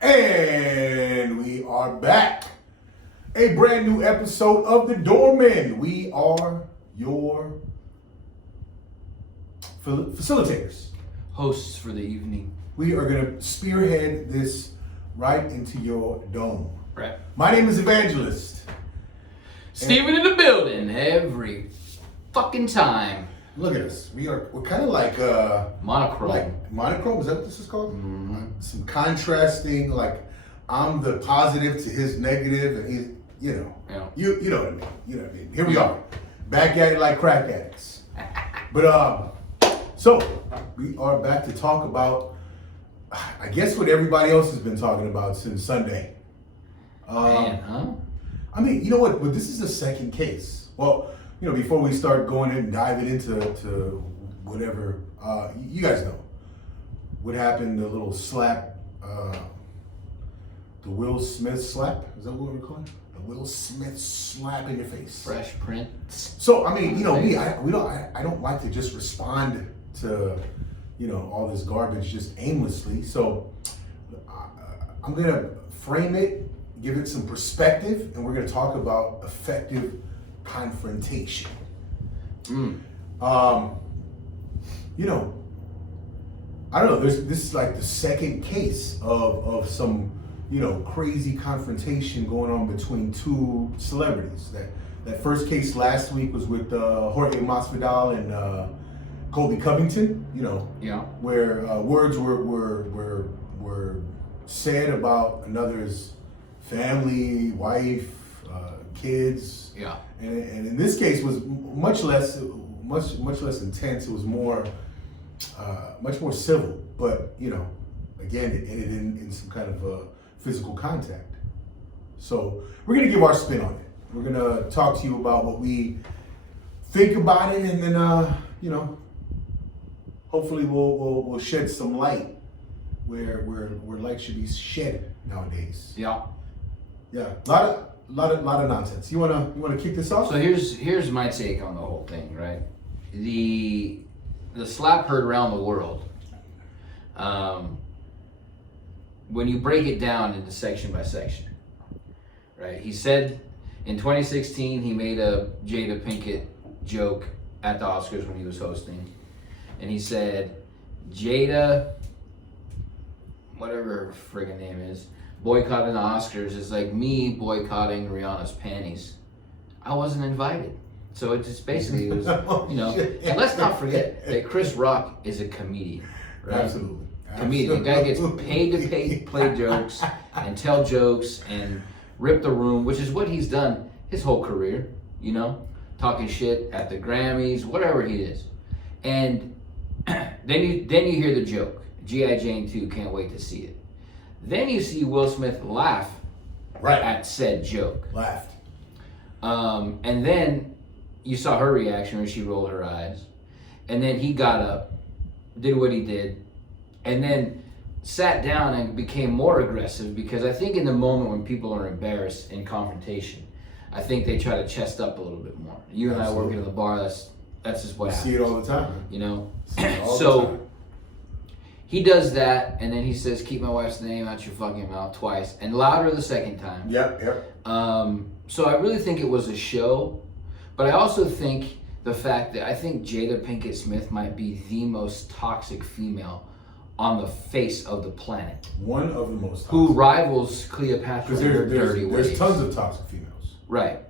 And we are back. A brand new episode of The Doormen. We are your facilitators. Hosts for the evening. We are going to spearhead this right into your dome. Right. My name is Evangelist. Steven in the building every fucking time. Look at us. We're kind of like monochrome. Like monochrome, is that what this is called? Mm-hmm. Some contrasting, like I'm the positive to his negative, and he's, you know, Yeah. you know what I mean. You know what I mean. Here we are, back at it like crack addicts. But so we are back to talk about, I guess, what everybody else has been talking about since Sunday. Man, huh? I mean, you know what? But this is the second case. Well, you know, before we start going in and diving into whatever, you guys know what happened. The little slap, the Will Smith slap. Is that what we're calling it? The Will Smith slap in your face. Fresh Prince. So I mean, you know, I don't like to just respond to, you know, all this garbage just aimlessly. So I'm gonna frame it, give it some perspective, and we're gonna talk about effective confrontation. You know, I don't know. This is like the second case of some, you know, crazy confrontation going on between two celebrities. That first case last week was with Jorge Masvidal and Colby Covington. You know, Yeah. where words were said about another's family, wife, kids. Yeah. And in this case was much less intense. It was more, much more civil. But you know, again, it ended in some kind of physical contact. So we're gonna give our spin on it. We're gonna talk to you about what we think about it, and then you know, hopefully we'll shed some light where light should be shed nowadays. Yeah. Yeah, a lot of nonsense. You wanna kick this off? So here's my take on the whole thing, right? The slap heard around the world. When you break it down into section by section, right? He said in 2016 he made a Jada Pinkett joke at the Oscars when he was hosting, and he said Jada, whatever her friggin' name is, boycotting the Oscars is like me boycotting Rihanna's panties. I wasn't invited. So it just basically was, you know, and let's not forget that Chris Rock is a comedian, right? Absolutely. Comedian. The guy gets paid to play jokes and tell jokes and rip the room, which is what he's done his whole career, you know, talking shit at the Grammys, whatever he is. And then you hear the joke, G.I. Jane 2, can't wait to see it. Then you see Will Smith laugh at said joke. Laughed. And then you saw her reaction when she rolled her eyes. And then he got up, did what he did, and then sat down and became more aggressive, because I think in the moment when people are embarrassed in confrontation, I think they try to chest up a little bit more. You and I working at the bar, that's just what happens. See it all the time. You know? So he does that, and then he says, keep my wife's name out your fucking mouth twice, and louder the second time. Yep. So I really think it was a show, but I also think the fact that I think Jada Pinkett Smith might be the most toxic female on the face of the planet. One of the most toxic. Who rivals Cleopatra in her dirty ways. There's tons of toxic females. Right.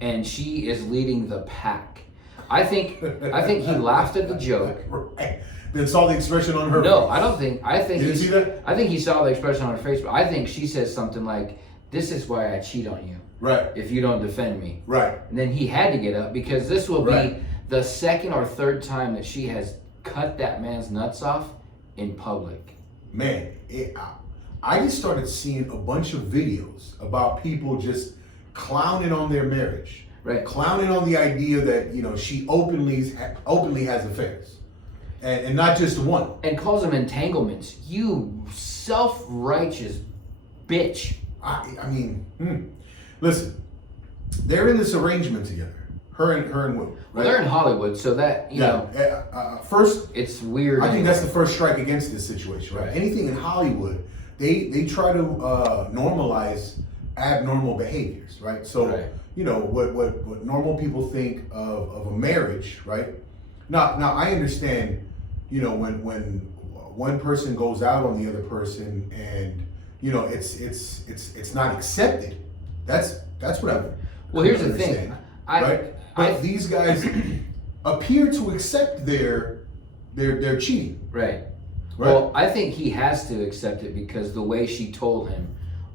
And she is leading the pack. I think he laughed at the joke. Right. Then saw the expression on her face. No, I don't think. I think. You didn't see that? I think he saw the expression on her face, but I think she says something like, "This is why I cheat on you. Right. If you don't defend me." Right. And then he had to get up, because this will be the second or third time that she has cut that man's nuts off in public. Man, I just started seeing a bunch of videos about people just clowning on their marriage. Right. Clowning on the idea that, you know, she openly has affairs. And not just one. And calls them entanglements. You self-righteous bitch. I mean, listen, they're in this arrangement together. Her and Will. Right? Well, they're in Hollywood, so that, you know. First, it's weird. I think that's the first strike against this situation, right? Anything in Hollywood, they try to normalize abnormal behaviors, right? So Right. you know what normal people think of a marriage, right? Now I understand, you know, when one person goes out on the other person and you know it's not accepted. That's what I'm. Well, here's the understand, thing. right? But these guys appear to accept their cheating. Right. Right. Well, I think he has to accept it because the way she told him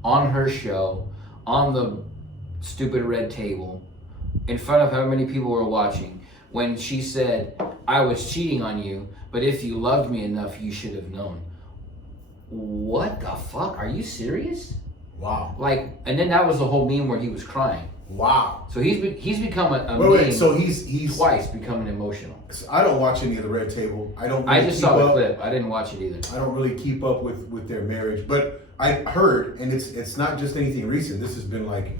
on her show, on the stupid red table, in front of how many people were watching, when she said, I was cheating on you, but if you loved me enough, you should have known. What the fuck? Are you serious? Wow. Like, and then that was the whole meme where he was crying. Wow. So he's become a Wait, meme. so he's twice becoming emotional. I don't watch any of the red table. I don't. Really I just saw the clip. I didn't watch it either. I don't really keep up with their marriage, but I heard, and it's not just anything recent. This has been like,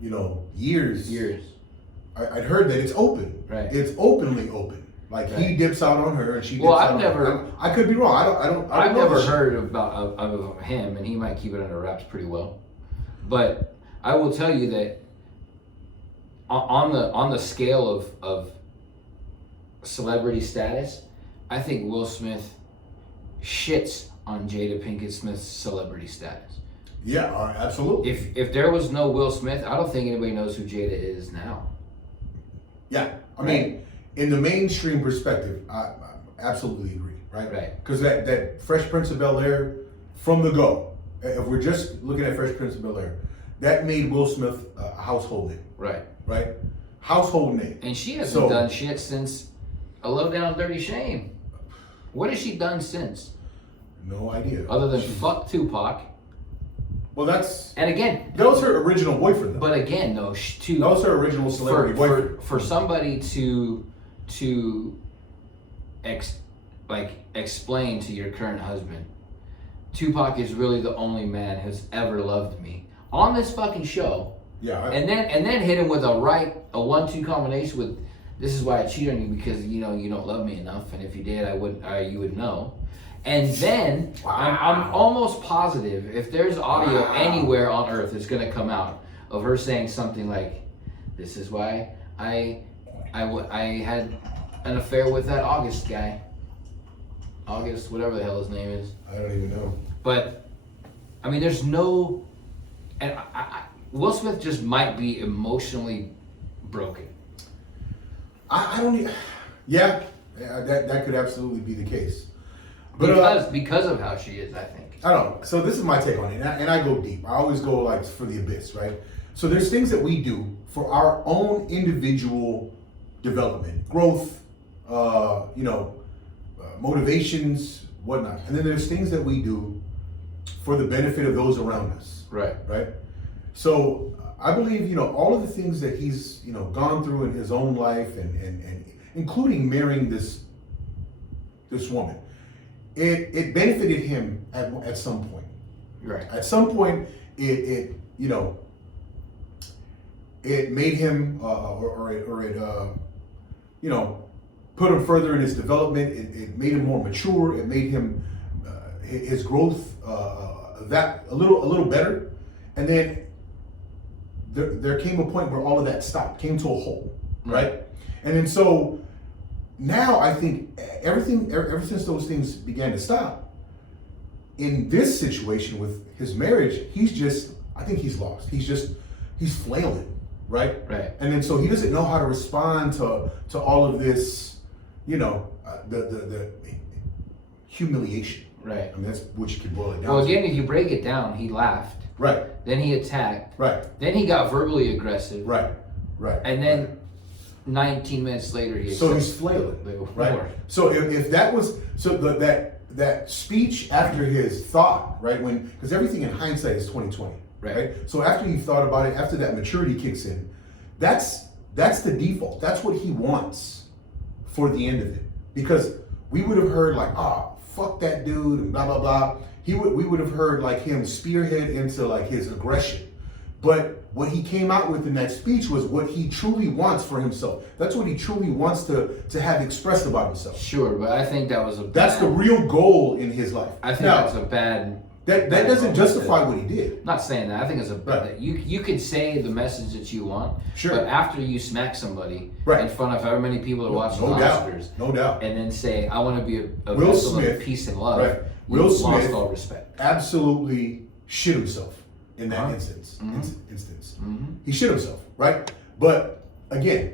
you know, years. I'd heard that it's open. Right. It's openly open. Like he dips out on her, and she. Dips out on him. I could be wrong. I've never heard of him, and he might keep it under wraps pretty well. But I will tell you that on the scale of celebrity status, I think Will Smith shits on Jada Pinkett Smith's celebrity status. Yeah, absolutely. If there was no Will Smith, I don't think anybody knows who Jada is now. Yeah, I mean, in the mainstream perspective, I absolutely agree, right? Right. Because that Fresh Prince of Bel-Air, from the go, if we're just looking at Fresh Prince of Bel-Air, that made Will Smith a household name. Right. Right? Household name. And she hasn't done shit since A Low Down Dirty Shame. What has she done since? No idea. Other than fuck Tupac. Well, that's... And again... That was her original boyfriend, though. But again, though, that was her original celebrity boyfriend. For somebody to explain to your current husband, Tupac is really the only man who's ever loved me. On this fucking show... Yeah, and then hit him with a 1-2 combination with, this is why I cheat on you because you know you don't love me enough, and if you did, you would know. And then I'm almost positive if there's audio anywhere on earth, it's gonna come out of her saying something like, "This is why I had an affair with that August guy, August whatever the hell his name is." I don't even know. But I mean, there's no, and Will Smith just might be emotionally broken. I don't. Yeah, that could absolutely be the case. But because of how she is, I think. I don't know. So this is my take on it, and I go deep. I always go like for the abyss, right? So there's things that we do for our own individual development, growth, motivations, whatnot, and then there's things that we do for the benefit of those around us. Right. Right. So I believe, all of the things that he's, gone through in his own life and including marrying this woman, it benefited him at some point. Right. At some point, it made him put him further in his development. It made him more mature. It made him his growth that a little better. And then there came a point where all of that stopped, came to a halt, right? And then so now I think ever since those things began to stop, in this situation with his marriage, I think he's lost. He's flailing, right? Right. And then so he doesn't know how to respond to all of this, the humiliation. Right. I mean, that's what you can boil it down Well, to. again, if you break it down, he laughed. Right. Then he attacked. Right. Then he got verbally aggressive. Right. And then 19 minutes later, he's flailing. Right. So if that was that speech after his thought, right? Because everything in hindsight is 2020. Right. So after he thought about it, after that maturity kicks in, that's the default. That's what he wants for the end of it. Because we would have heard like, fuck that dude and blah blah blah. We would have heard like him spearhead into like his aggression. But what he came out with in that speech was what he truly wants for himself. That's what he truly wants to have expressed about himself. Sure, but I think that was That's the real goal in his life. I think that's a bad That doesn't justify what he did. I'm not saying that. I think it's Right. you can say the message that you want, Sure. but after you smack somebody Right. in front of however many people are watching No the doubt. Oscars, No doubt. and then say, I want to be a Will vessel Smith- of peace and love, Right. you Will lost Smith- all respect. Absolutely shit himself in that Uh-huh. instance. Instance. Mhm. He shit himself, right? But again,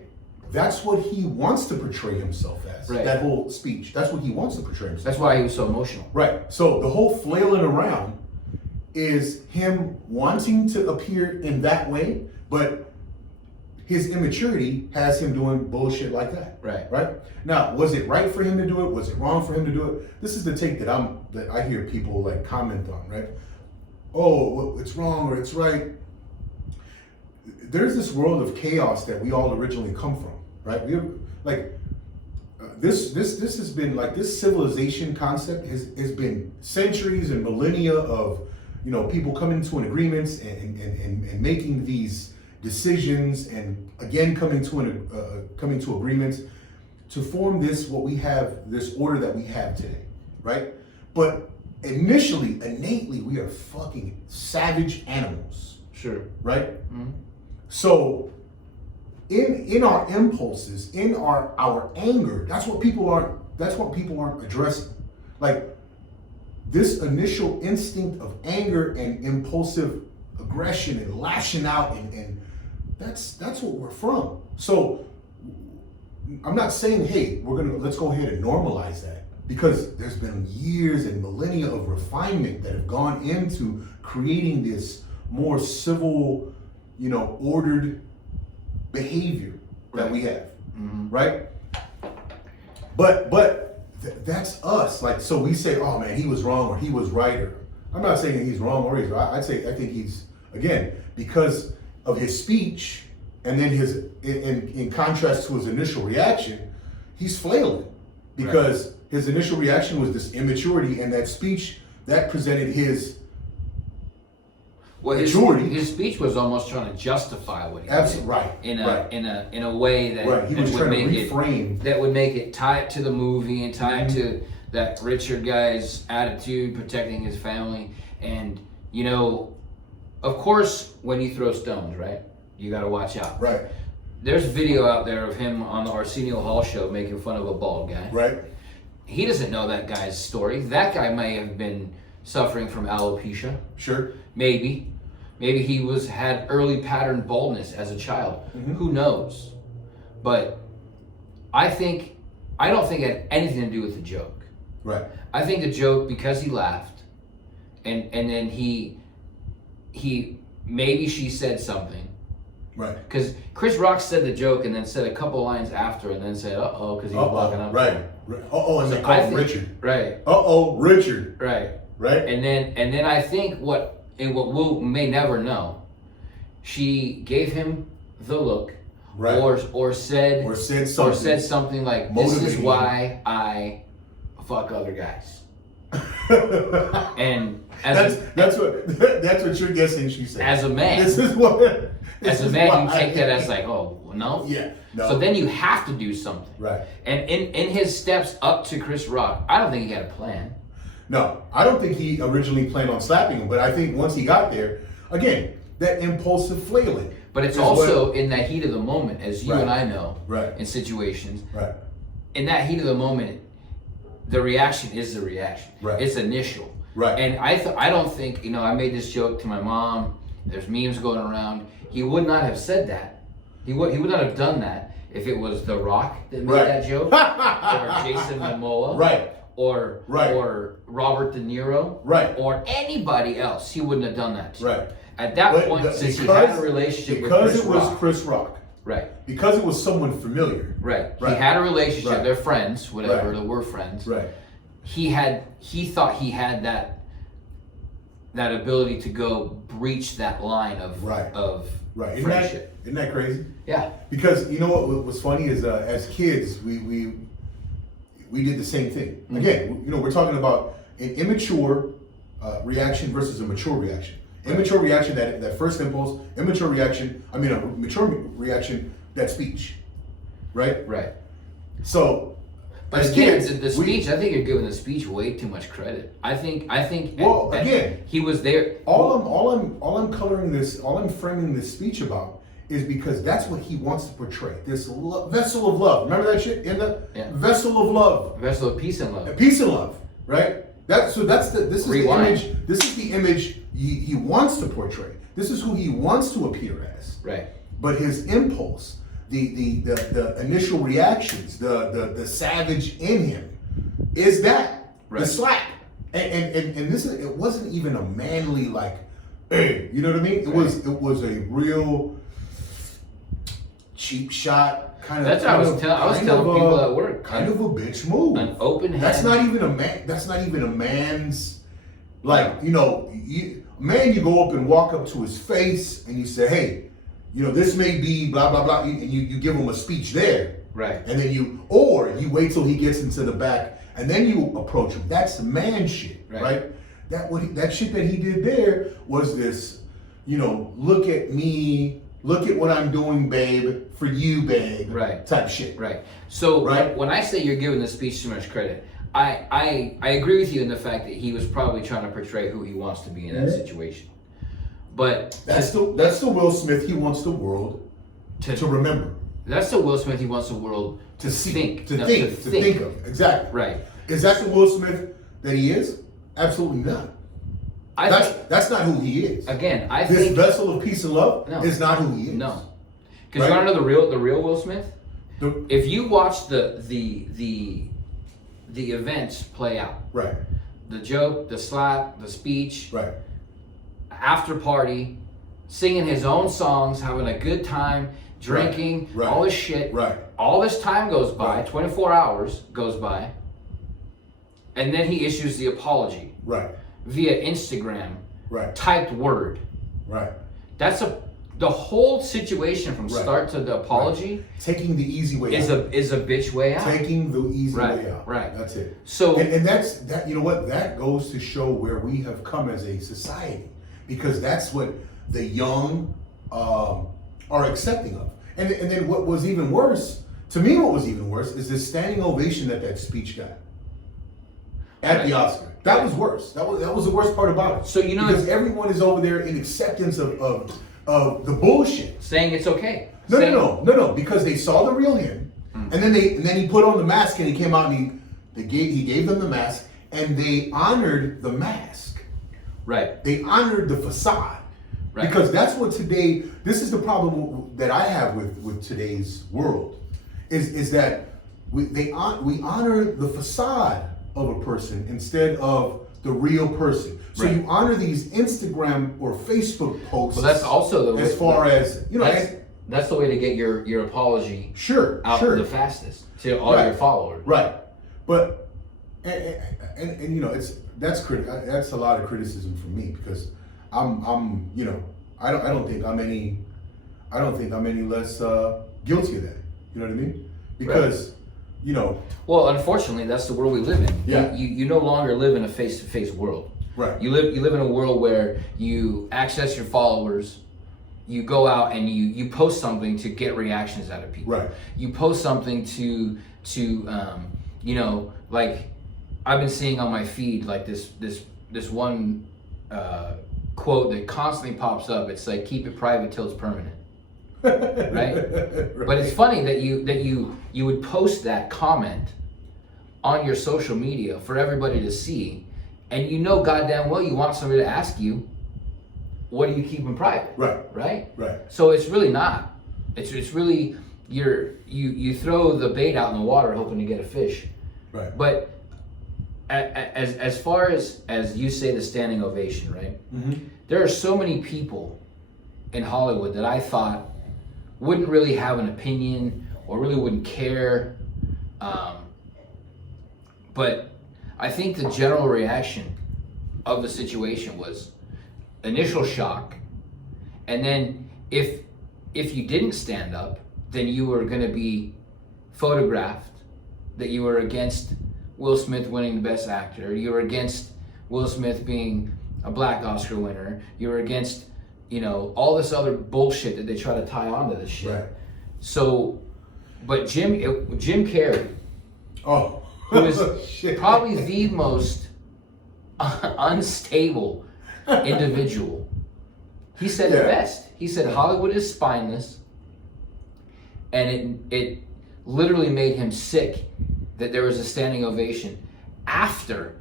that's what he wants to portray himself as. Right. That whole speech. That's what he wants to portray himself. That's why he was so emotional. Right. So the whole flailing around is him wanting to appear in that way, but his immaturity has him doing bullshit like that. Right. Right. Now, was it right for him to do it? Was it wrong for him to do it? This is the take that I hear people like comment on. Right. Oh, well, it's wrong or it's right. There's this world of chaos that we all originally come from. Right. This has been like this civilization concept has been centuries and millennia of, you know, people coming to an agreements and making these decisions and again coming to agreements to form this what we have, this order that we have today, right? But initially, innately, we are fucking savage animals, Sure. right? Mhm. So in our impulses, in our anger, that's what people aren't addressing. Like this initial instinct of anger and impulsive aggression and lashing out and that's what we're from. So I'm not saying, hey, let's go ahead and normalize that, because there's been years and millennia of refinement that have gone into creating this more civil, you know, ordered behavior that we have, right? But that's us. Like, so we say, oh man, he was wrong or he was right. Or I'm not saying he's wrong or he's right. I think he's, again, because of his speech and then his in contrast to his initial reaction, he's flailing because his initial reaction was this immaturity, and that speech that presented his maturity. His speech was almost trying to justify what he Absolutely did. right. In a way that, Right. He was would trying to make reframe. that would make it tie it to the movie and tie it to that Richard guy's attitude, protecting his family. And, you know, of course, when you throw stones, right, you got to watch out. Right. There's video out there of him on the Arsenio Hall show making fun of a bald guy. Right. He doesn't know that guy's story. That guy may have been suffering from alopecia. Sure. Maybe he had early pattern baldness as a child. Who knows? But I don't think it had anything to do with the joke. Right. I think the joke, because he laughed, and then he maybe she said something. Right. Because Chris Rock said the joke and then said a couple lines after and then said, uh-oh, because he was walking up. Right. Uh-oh, and they called him Richard. Right. Uh-oh, Richard. Right. Right. And then I think what we'll may never know, she gave him the look, Right. or said something like, "This is Motivating. why I fuck other guys." And that's what you're guessing she said. as a man, This is what. as a man, you take that as like, oh no. Yeah. No. So then you have to do something. Right. And in his steps up to Chris Rock, I don't think he had a plan. No, I don't think he originally planned on slapping him, but I think once he got there, again, that impulsive flailing. But it's is also in that heat of the moment, as you Right. and I know, Right. in situations. Right. In that heat of the moment, the reaction is the reaction. Right. It's initial. Right. And I don't think, you know, I made this joke to my mom. There's memes going around. He would not have said that. He would not have done that if it was The Rock that made Right. that joke, or Jason Momoa, Right. or Robert De Niro, Right. or anybody else. He wouldn't have done that to. Right. At that But point, the- since he because- had a relationship with Because Chris it was Rock, Chris Rock. right, Because it was someone familiar. right, Right. he had a relationship. Right. They're friends, whatever. Right. They were friends. Right. He thought he had that ability to go breach that line of Right. Right. friendship. Isn't that crazy? Yeah. Because you know what was funny is as kids we did the same thing. Again, you know, we're talking about an immature reaction versus a mature reaction. Immature reaction, that first impulse. Immature reaction. I mean, a mature reaction, that speech. Right. Right. So, But as again, kids, the speech, I think you're giving the speech way too much credit. I think. Well, again, he was there. all I'm framing this speech about is because that's what he wants to portray. This vessel of love. Remember that shit in the vessel of love, Vessel of peace and love. Peace and love, right? This is the image. This is the image he wants to portray. This is who he wants to appear as. Right. But his impulse, the initial reactions, the savage in him, is that the slap. And this it wasn't even a manly like, hey, you know what I mean? It was a real cheap shot kind of. That's what I was telling people at work. Kind of a bitch move. An open hand. That's not even a man. That's not even a man's. Like, you know, man, you go up and walk up to his face and you say, hey, you know, this may be blah blah blah, and you give him a speech there, right? And then you wait till he gets into the back and then you approach him. That's man shit, right? That shit that he did there was this, you know, look at me, look at what I'm doing, babe, for you, babe, right? Type shit, right? So when I say you're giving the speech too much credit, I agree with you in the fact that he was probably trying to portray who he wants to be in that situation. But that's the Will Smith he wants the world to remember. That's the Will Smith he wants the world to see, think to think of. Exactly. Right. Is that the Will Smith that he is? Absolutely not. That's not who he is. Again, this vessel of peace and love is not who he is. No. Because you want to know the real Will Smith? If you watch the events play out. Right. The joke, the slap, the speech. Right. After party, singing his own songs, having a good time, drinking, all this shit. Right. All this time goes by, 24 hours goes by, and then he issues the apology. Right. Via Instagram. Right. Typed word. Right. That's the whole situation from start to the apology. Taking the easy way out. Is a bitch way out. Taking the easy way out. Right. That's it. So and that's you know what, that goes to show where we have come as a society, because that's what the young are accepting of. And then what was even worse, to me, is this standing ovation that speech got at the Oscar. That was worse. That was the worst part about it. So you know, because everyone is over there in acceptance of the bullshit, saying it's okay. No, because they saw the real him, and then he put on the mask and he came out and he gave them the mask, and they honored the mask. Right. They honored the facade. Right. Because that's what this is the problem that I have with today's world, is that we honor the facade of a person instead of the real person. So you honor these Instagram or Facebook posts. Well, that's also as you know. That's the way to get your apology out the fastest to all your followers. Right. But and you know, that's a lot of criticism from me, because I'm you know, I don't think I'm any less guilty of that. You know what I mean? Because you know. Well, unfortunately, that's the world we live in. Yeah. You no longer live in a face-to-face world. Right. You live in a world where you access your followers, you go out and you post something to get reactions out of people. Right. You post something to you know, like I've been seeing on my feed like this one quote that constantly pops up. It's like, keep it private till it's permanent. Right? But it's funny that you would post that comment on your social media for everybody to see, and you know goddamn well you want somebody to ask you, what do you keep in private? Right? So it's really not. It's really you throw the bait out in the water hoping to get a fish. Right. But as far as you say, the standing ovation, right? Mm-hmm. There are so many people in Hollywood that I thought wouldn't really have an opinion or really wouldn't care. But I think the general reaction of the situation was initial shock, and then if you didn't stand up, then you were going to be photographed that you were against Will Smith winning the Best Actor, you were against Will Smith being a Black Oscar winner, you were against, you know, all this other bullshit that they try to tie onto this shit. Right. So, but Jim Carrey. Oh. who is probably the most unstable individual. He said it best. He said Hollywood is spineless, and it literally made him sick that there was a standing ovation after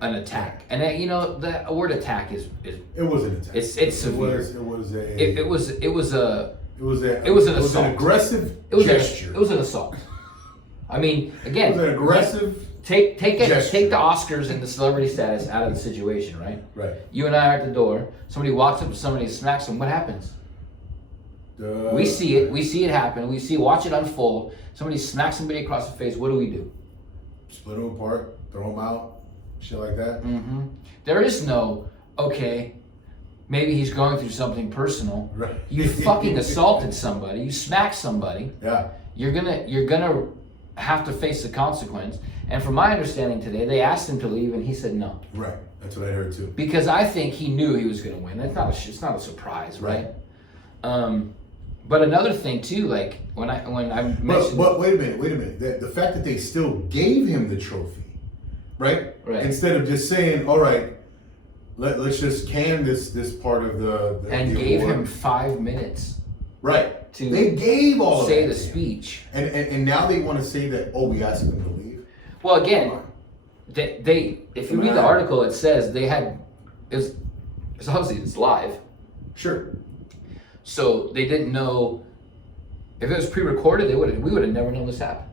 an attack. And that, the word attack is it was an attack. It's severe. It was an aggressive gesture. It was an assault. I mean, again, it was an aggressive take the Oscars and the celebrity status out of the situation, right? Right. You and I are at the door. Somebody walks up to somebody and smacks them. What happens? We see it. We see it happen. Watch it unfold. Somebody smacks somebody across the face. What do? Split them apart, throw them out, shit like that. Mm-hmm. There is no, okay, maybe he's going through something personal. Right. You fucking assaulted somebody. You smacked somebody. Yeah. You're gonna have to face the consequence. And from my understanding today, they asked him to leave, and he said no. Right. That's what I heard too. Because I think he knew he was gonna win. It's not a surprise, right? But another thing too, like when I mentioned. But wait a minute. The fact that they still gave him the trophy, right? Instead of just saying, all right, let's just can this part of the and the gave award. him 5 minutes. Right. To they gave all say of the that speech. And now they want to say that, oh, we asked them to leave. Well, again, they if you read the article, it says they had it's obviously it's live. Sure. So they didn't know if it was pre-recorded. We would have never known this happened.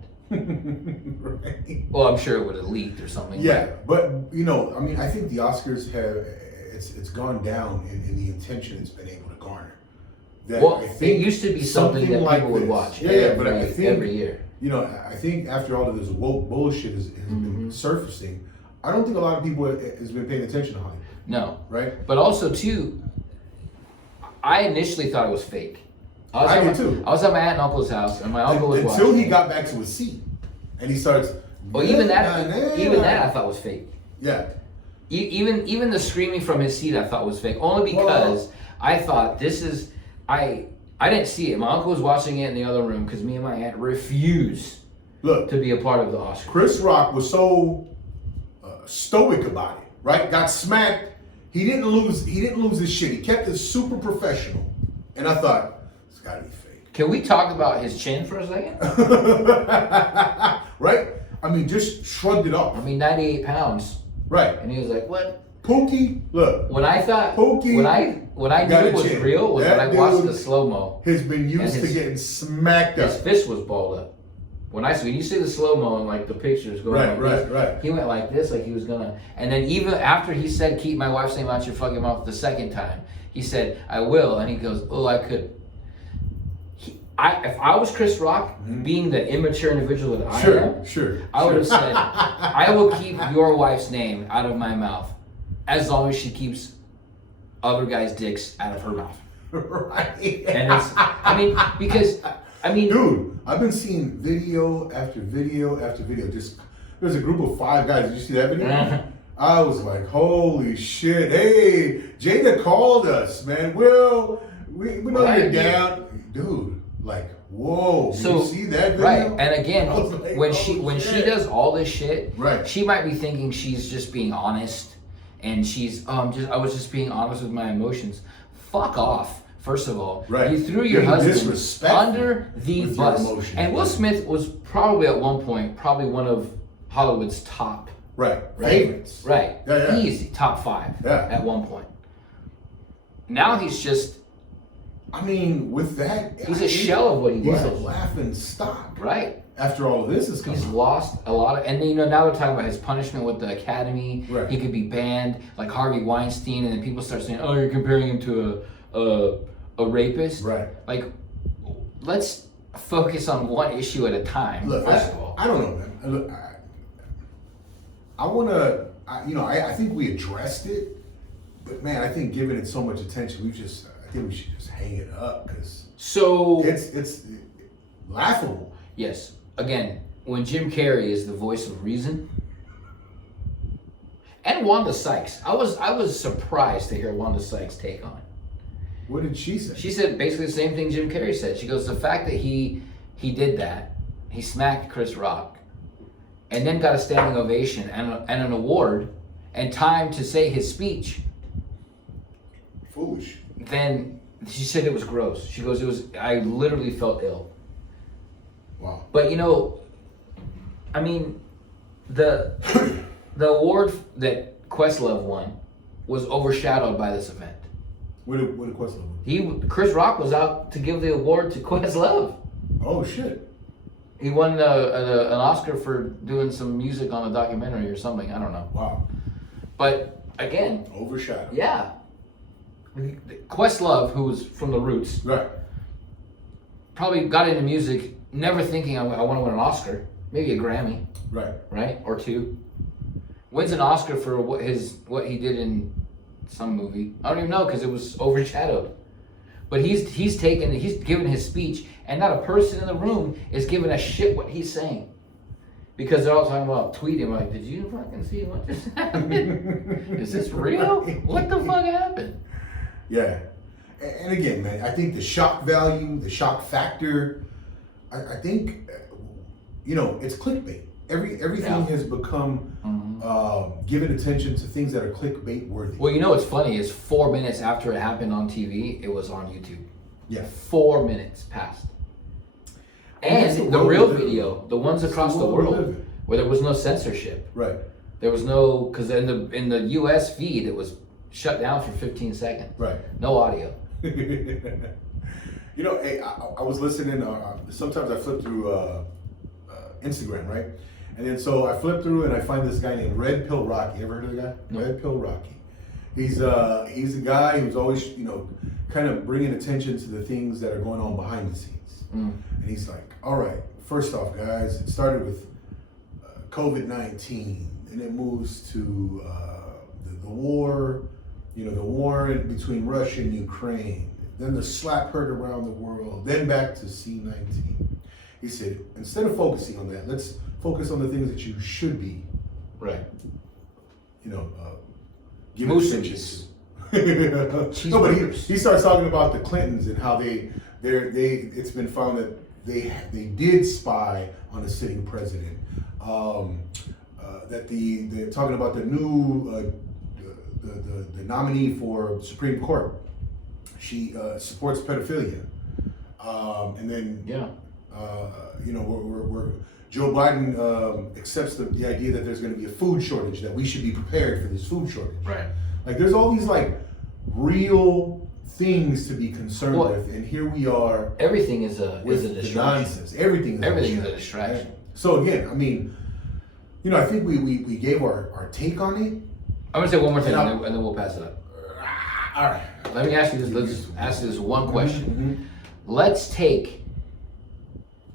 Right. Well, I'm sure it would have leaked or something. Yeah, but I mean, I think the Oscars it's gone down in the attention it's been able to garner. That Well, I think it used to be something that like people would this. watch. But I think every year. I think after all of this woke bullshit has been surfacing, I don't think a lot of people has been paying attention to Hollywood. No. Right. But also too, I initially thought it was fake. I did too. I was at my aunt and uncle's house, and my uncle was until watching. he got back to his seat, and he starts. Well, even that I thought was fake. Yeah. Even the screaming from his seat, I thought was fake. Only because I thought this is I didn't see it. My uncle was watching it in the other room because me and my aunt refused to be a part of the Oscars. Chris Rock was so stoic about it, right? Got smacked. He didn't lose his shit. He kept it super professional. And I thought, it's gotta be fake. Can we talk about his chin for a second? Right? I mean, just shrugged it off. I mean, 98 pounds. Right. And he was like, what? Pookie, look. When I thought, Pookie when I knew it was real was when I watched the slow-mo. Has been used to getting smacked up. His fist was balled up. When you see the slow-mo and like the pictures going right. He went like this, like he was gonna, and then even after he said, keep my wife's name out your fucking mouth the second time, he said, I will, and he goes, oh, I could. If I was Chris Rock, being the immature individual that I am, I would have said, I will keep your wife's name out of my mouth as long as she keeps other guys' dicks out of her mouth. Right. And dude, I've been seeing video after video after video. Just there's a group of 5 guys. Did you see that video? I was like, holy shit! Hey, Jada called us, man. Well, we know you're down, dude. Like, whoa! So, you see that video? Right, and again, like, when she does all this shit, right, she might be thinking she's just being honest, and she's I was just being honest with my emotions. Fuck off. First of all, you threw your husband under the bus, and Will Smith was probably at one point one of Hollywood's top favorites. Right, yeah. Easy top 5 at one point. Now he's just. I mean, with that, he's a shell of what he was. He's a laughing stock. Right. After all of this is coming. He's lost a lot of, and then, now they're talking about his punishment with the Academy. Right. He could be banned, like Harvey Weinstein, and then people start saying, "Oh, you're comparing him to a rapist." Right. Like, let's focus on one issue at a time. Look, first of all, I don't know, man. Look, I think we addressed it, but man, I think giving it so much attention, I think we should just hang it up because it's laughable. Yes. Again, when Jim Carrey is the voice of reason, and Wanda Sykes, I was surprised to hear Wanda Sykes' take on it. What did she say? She said basically the same thing Jim Carrey said. She goes, the fact that he did that, he smacked Chris Rock, and then got a standing ovation and an award and time to say his speech, Foolish. then she said it was gross. She goes, I literally felt ill. Wow. But I mean, the award that Questlove won was overshadowed by this event. What did Questlove? Chris Rock was out to give the award to Questlove. Oh shit. He won an Oscar for doing some music on a documentary or something. I don't know. Wow. But again, Overshadowed. yeah. Questlove, who was from the Roots, Right. probably got into music never thinking I want to win an Oscar, maybe a Grammy, Right. or two. Wins an Oscar for what he did in some movie. I don't even know because it was overshadowed. But he's given his speech, and not a person in the room is giving a shit what he's saying, because they're all talking about tweeting like, "Did you fucking see what just happened? Is this real? What the fuck happened?" Yeah. And again, man, I think the shock value, the shock factor, I think, it's clickbait. Everything has become given attention to things that are clickbait worthy. Well, what's funny is 4 minutes after it happened on TV, it was on YouTube. Yeah. 4 minutes passed. That's And the the world real we live in. video, the ones across the world we live world, in. where there was no censorship. Right. There was no, because in the US feed, it was shut down for 15 seconds. Right. No audio. Hey, I was listening. Sometimes I flip through Instagram, right? And then so I flip through and I find this guy named Red Pill Rocky. Ever heard of the guy? No. Red Pill Rocky. He's a guy who's always kind of bringing attention to the things that are going on behind the scenes. And he's like, all right, first off, guys, it started with COVID-19, and it moves to the war. The war between Russia and Ukraine, then the slap heard around the world, then back to C-19. He said, instead of focusing on that, let's focus on the things that you should be, Right. giving attention to. No, but he starts talking about the Clintons and how it's been found that they did spy on a sitting president. That they're talking about the new the nominee for Supreme Court. She supports pedophilia, and then where Joe Biden accepts the idea that there's going to be a food shortage, that we should be prepared for this food shortage. Right. Like there's all these real things to be concerned with, and here we are. Everything is a distraction. Nonsense. Everything is a distraction. Right? So again, I mean, I think we gave our take on it. I'm gonna say one more thing, and then we'll pass it up. All right. Let me ask you this. Let's just ask this one question. Mm-hmm. Let's take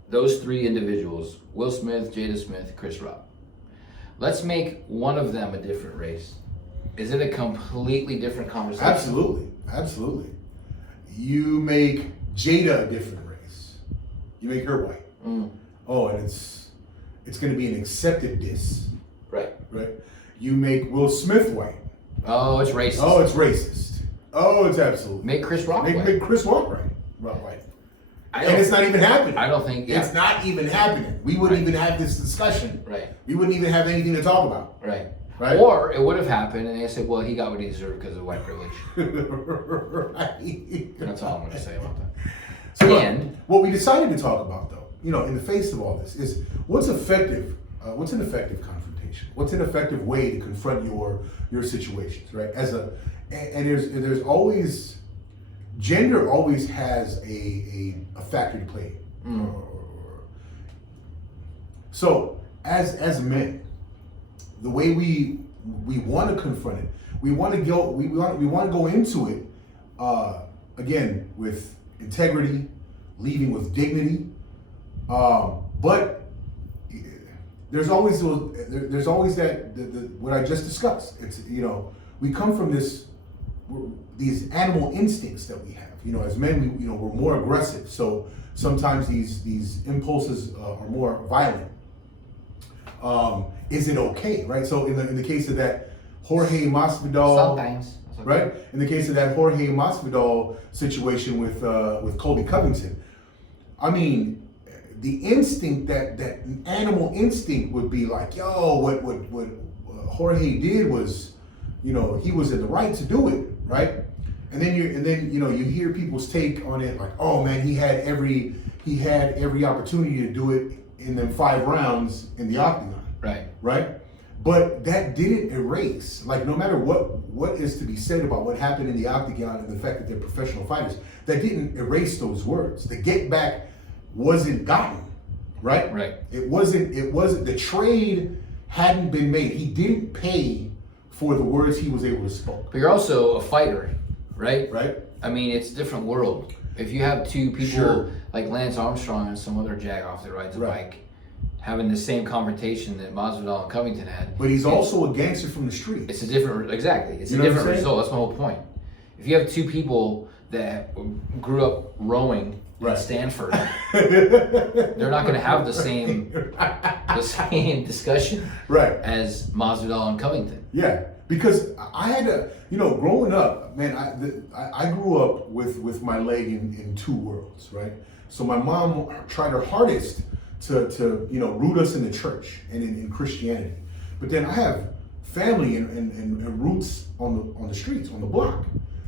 those three individuals: Will Smith, Jada Smith, Chris Rock. Let's make one of them a different race. Is it a completely different conversation? Absolutely. You make Jada a different race. You make her white. Oh, and it's going to be an accepted diss. Right. You make Will Smith white. Oh, it's racist. Oh, it's racist. Oh, it's absolutely. Make Chris Rock white. Make Chris Rock white. And it's not even happening. I don't think it's not even happening. We wouldn't even have this discussion. Right. We wouldn't even have anything to talk about. Right. Right. Or it would have happened, and they said, "Well, he got what he deserved because of white privilege." Right. That's all I'm going to say about that. So, and what we decided to talk about, though, in the face of all this, is what's effective. What's an effective confrontation? What's an effective way to confront your situations, right? And there's always gender always has a factor to play. So as men, the way we want to confront it, we want to go into it again with integrity, leaving with dignity, but there's always that what I just discussed. It's we come from these animal instincts that we have. As men, we're more aggressive. So sometimes these impulses are more violent. Is it okay, right? So in the case of that Jorge Masvidal, sometimes, right? In the case of that Jorge Masvidal situation with Colby Covington, I mean, the instinct, that animal instinct would be like, yo, what Jorge did was, you know, he was in the right to do it, right? And then you hear people's take on it, like, oh man, he had every opportunity to do it in them 5 rounds in the octagon. Right? But that didn't erase, like, no matter what is to be said about what happened in the octagon and the fact that they're professional fighters, that didn't erase those words. The get back wasn't gotten, right? Right. It wasn't, the trade hadn't been made. He didn't pay for the words he was able to speak. But you're also a fighter, right? Right. I mean, it's a different world. If you have 2 people Sure. like Lance Armstrong and some other jagoff that rides a bike having the same confrontation that Masvidal and Covington had. But he's also a gangster from the street. It's a different, exactly. It's You a know what I'm different saying? result. That's my whole point. If you have 2 people that grew up rowing Right. at Stanford, they're not going to have the same discussion Right. as Masvidal and Covington. Yeah, because I had to, you know, growing up, man, I grew up with my leg in 2 worlds, right? So my mom tried her hardest to you know, root us in the church and in Christianity. But then I have family and roots on the streets, on the block.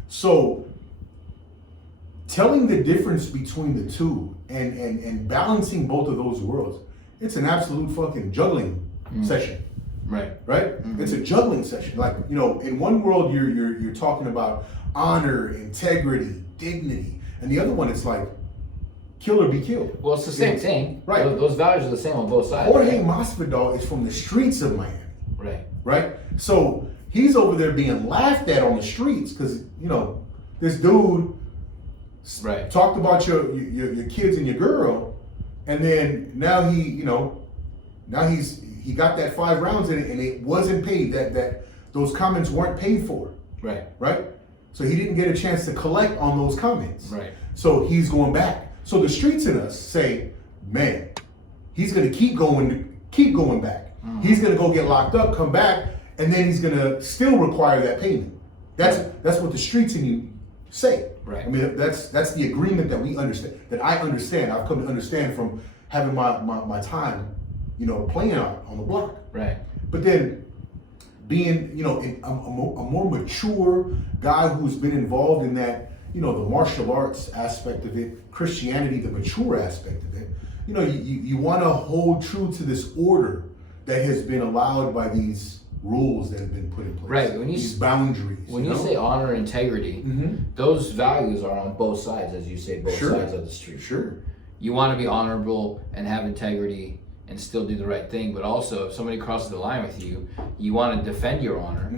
So telling the difference between the two and balancing both of those worlds, it's an absolute fucking juggling session. Right. Mm-hmm. It's a juggling session. Like, you know, in one world you're talking about honor, integrity, dignity, and the other one it's like kill or be killed. Well, it's the same thing. Right. Those values are the same on both sides. Jorge Masvidal is from the streets of Miami. Right. Right? So he's over there being laughed at on the streets because, you know, this dude talked about your kids and your girl, and then now he got that 5 rounds in it, and it wasn't paid. That those comments weren't paid for. Right. So he didn't get a chance to collect on those comments. Right. So he's going back. So the streets in us say, man, he's gonna keep going back. Mm-hmm. He's gonna go get locked up, come back, and then he's gonna still require that payment. That's what the streets in you say. Right. I mean, that's the agreement that we understand, that I understand. I've come to understand from having my time, you know, playing out on the block. Right. But then being, you know, a more mature guy who's been involved in that, you know, the martial arts aspect of it, Christianity, the mature aspect of it, you know, you want to hold true to this order that has been allowed by these rules that have been put in place. Right. These boundaries. When you say honor and integrity, those values are on both sides, as you say, both sides of the street. Sure. You want to be honorable and have integrity and still do the right thing, but also if somebody crosses the line with you, you want to defend your honor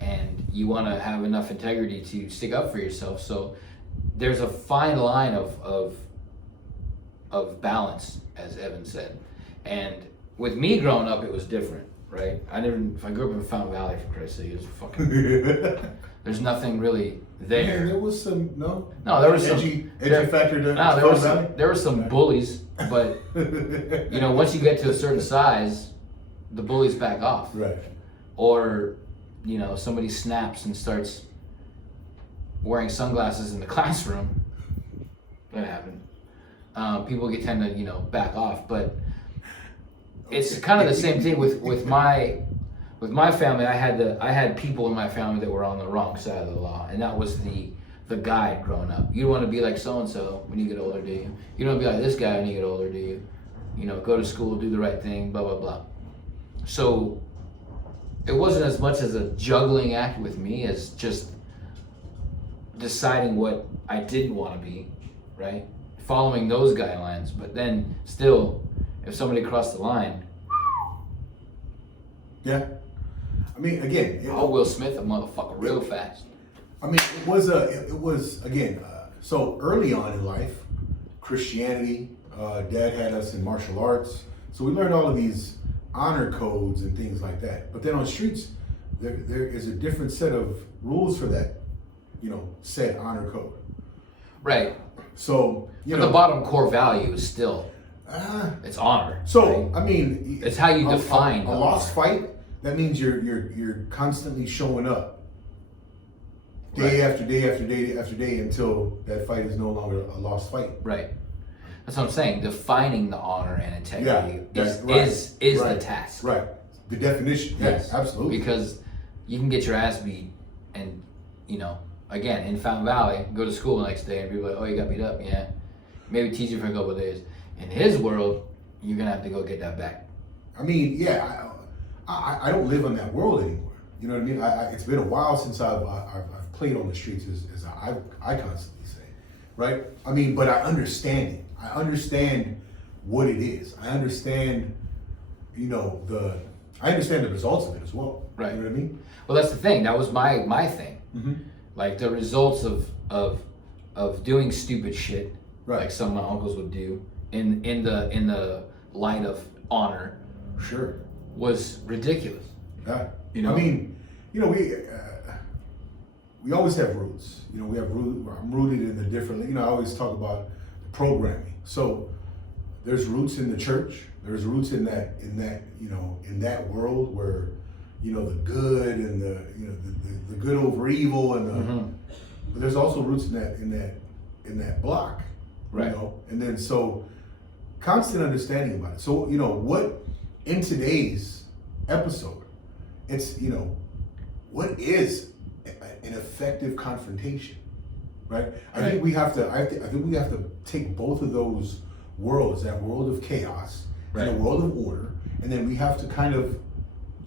and you want to have enough integrity to stick up for yourself. So there's a fine line of balance, as Evan said. And with me growing up, it was different. Right? I grew up in Fountain Valley, for Christ's sake. It was fucking. There's nothing really there. Yeah, there was some there was edgy factor to there were some bullies, but you know, once you get to a certain size, the bullies back off. Right. Or, you know, somebody snaps and starts wearing sunglasses in the classroom. That happened. People tend to, you know, back off, but. It's kind of the same thing with my family. I had people in my family that were on the wrong side of the law, and that was the guide growing up. You don't want to be like so and so when you get older, do you? You don't want to be like this guy when you get older, do you? You know, go to school, do the right thing, blah blah blah. So it wasn't as much as a juggling act with me as just deciding what I didn't want to be, right? Following those guidelines, but then still. If somebody crossed the line, yeah. I mean, again, Will Smith a motherfucker real fast. I mean, it was again. So early on in life, Christianity. Dad had us in martial arts, so we learned all of these honor codes and things like that. But then on the streets, there is a different set of rules for that, you know, said honor code. Right. So but the bottom core value is still. It's honor. So right? I mean, it's how you define a lost fight. That means you're constantly showing up, day after day after day after day until that fight is no longer a lost fight. Right. That's what I'm saying. Defining the honor and integrity is right, the task. Right. The definition. Yes, absolutely. Because you can get your ass beat, and again in Fountain Valley, go to school the next day and be like, oh, you got beat up, yeah. Maybe teach you for a couple of days. In his world, you're gonna have to go get that back. I mean, yeah, I don't live in that world anymore. You know what I mean? It's been a while since I've played on the streets, as I constantly say, right? I mean, but I understand it. I understand what it is. I understand, I understand the results of it as well. Right. You know what I mean? Well, that's the thing. That was my thing. Mm-hmm. Like the results of doing stupid shit, right, like some of my uncles would do in the light of honor. Sure. Was ridiculous. Yeah. I mean, we always have roots. We have I'm rooted in the different. I always talk about programming. So there's roots in the church. There's roots in that world where the good and the good over evil and but there's also roots in that block. Right. And then so constant understanding about it. So what in today's episode, it's what is an effective confrontation, right? I think we have to take both of those worlds, that world of chaos and the world of order, and then we have to kind of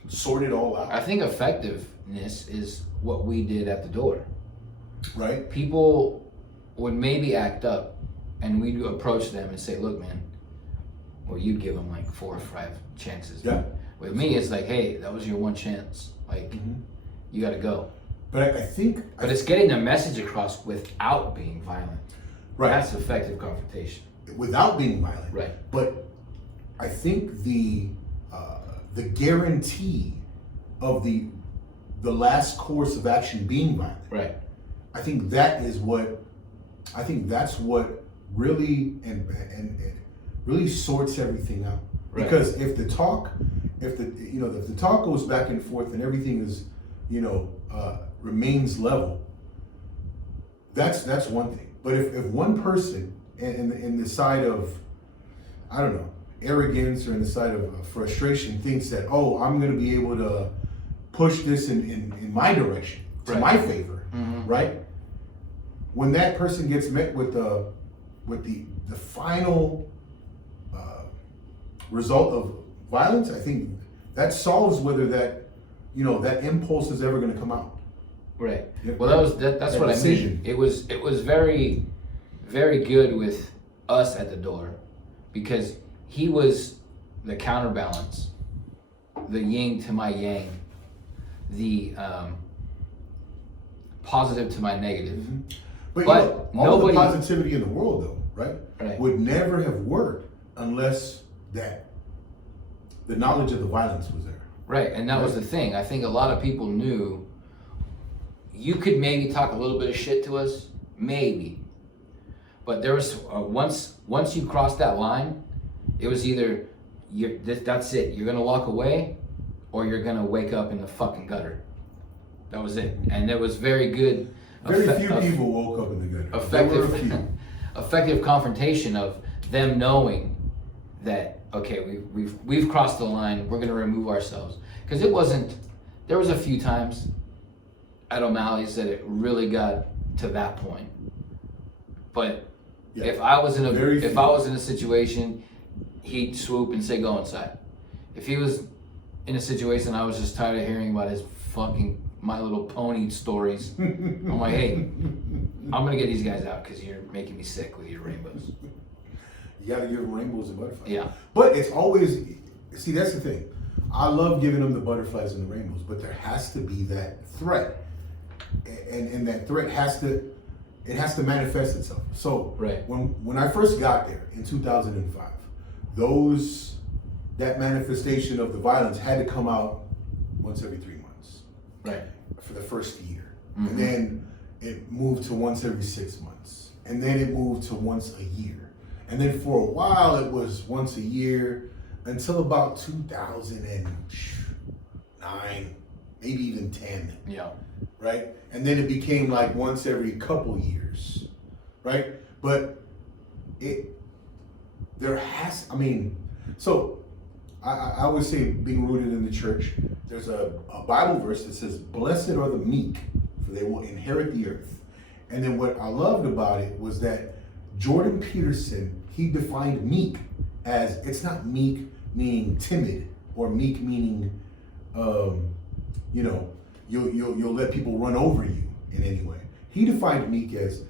sort it all out. I think effectiveness is what we did at the door. Right. People would maybe act up, and we'd approach them and say, "Look, man," or you'd give them like 4 or 5 chances. Yeah. With me, it's like, "Hey, that was your one chance. Like, you got to go." But I think. But it's getting the message across without being violent. Right. That's effective confrontation. Without being violent. Right. But I think the guarantee of the last course of action being violent. Right. I think that's what really and really sorts everything out. Right. Because if the talk goes back and forth and everything is remains level, that's one thing. But if one person in the side of, I don't know, arrogance or in the side of frustration thinks that, oh, I'm going to be able to push this in my direction, to my favor, right? When that person gets met with the final result of violence, I think that solves whether that impulse is ever going to come out. Right. Yep. Well, that's what decision. I mean. It was very, very good with us at the door, because he was the counterbalance, the yin to my yang, the positive to my negative. But all the positivity in the world, though, right, would never have worked unless the knowledge of the violence was there. Right, and that was the thing. I think a lot of people knew you could maybe talk a little bit of shit to us, maybe, but there was once you crossed that line, it was either that's it. You're gonna walk away, or you're gonna wake up in the fucking gutter. That was it, and it was very good. Very few people woke up in the gutter. Effective confrontation of them knowing that, okay, we've crossed the line. We're gonna remove ourselves, because it wasn't. There was a few times at O'Malley's that it really got to that point, but if I was in a situation, he'd swoop and say, "Go inside." If he was in a situation I was just tired of hearing about his fucking My Little Pony stories, I'm like, "Hey, I'm gonna get these guys out because you're making me sick with your rainbows." You gotta give them rainbows and butterflies. Yeah. But it's always, see, that's the thing. I love giving them the butterflies and the rainbows, but there has to be that threat, and that threat has to manifest itself. So when I first got there in 2005, that manifestation of the violence had to come out once every 3 months. Right. For the first year. And then it moved to once every 6 months. And then it moved to once a year. And then for a while it was once a year until about 2009, maybe even 10. Yeah. Right? And then it became like once every couple years. Right? But I mean, so I always say being rooted in the church, there's a Bible verse that says, "Blessed are the meek, for they will inherit the earth." And then what I loved about it was that Jordan Peterson, he defined meek as, it's not meek meaning timid, or meek meaning, you know, you'll let people run over you in any way. He defined meek as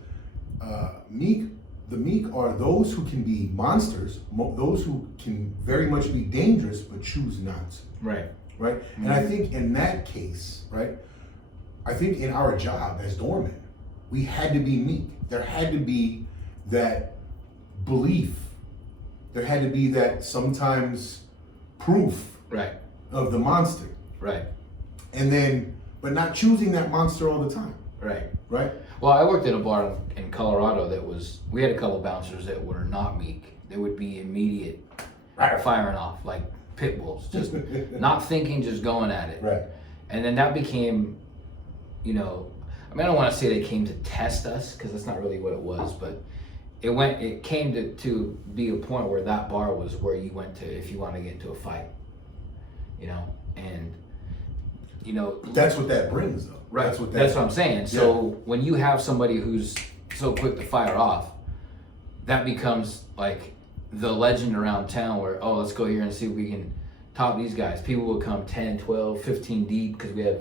meek. The meek are those who can be monsters, those who can very much be dangerous, but choose not to. Right. Right. Mm-hmm. And I think in that case, right, I think in our job as doormen, we had to be meek. There had to be that belief. There had to be that sometimes proof, right, of the monster. Right. And then, but not choosing that monster all the time. Right. Right. Well, I worked at a bar in Colorado we had a couple bouncers that were not meek. They would be immediate, firing off like pit bulls, just not thinking, just going at it. Right. And then that became, you know, I mean, I don't want to say they came to test us, because that's not really what it was, but it came to be a point where that bar was where you went to if you want to get into a fight, you know, and, you know. But that's what that brings, though. Right. That's what I'm saying. So when you have somebody who's so quick to fire off, that becomes like the legend around town where, oh, let's go here and see if we can top these guys. People will come 10, 12, 15 deep because we have,